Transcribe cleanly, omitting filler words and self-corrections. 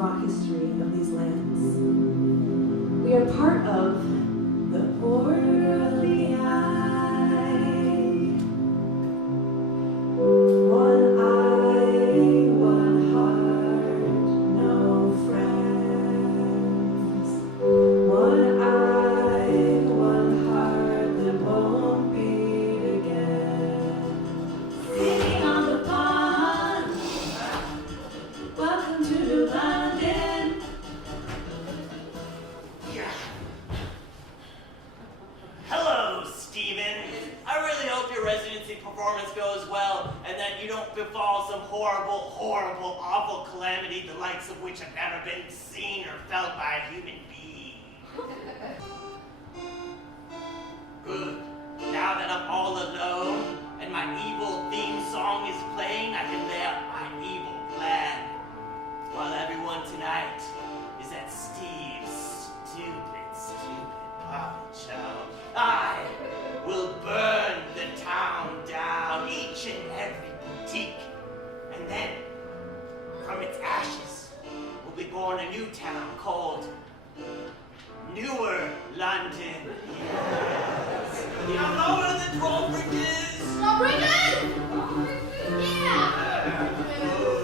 fraught history of these lands. We are part of the Order of the Eye. One eye, one heart, no friends. One eye, one heart that won't beat again. Sitting on the pond. Welcome to New London. Hello, Steven. I really hope your residency performance goes well and that you don't befall some horrible, horrible, awful calamity the likes of which have never been seen or felt by a human being. Good. Now that I'm all alone and my evil theme song is playing, I can lay out my evil plan. While everyone tonight is at Steve's stupid puppet show, I will burn the town down, each and every boutique, and then from its ashes will be born a new town called Newer London. Yes. Y'all know where the drawbridge is? Drawbridge? Yeah!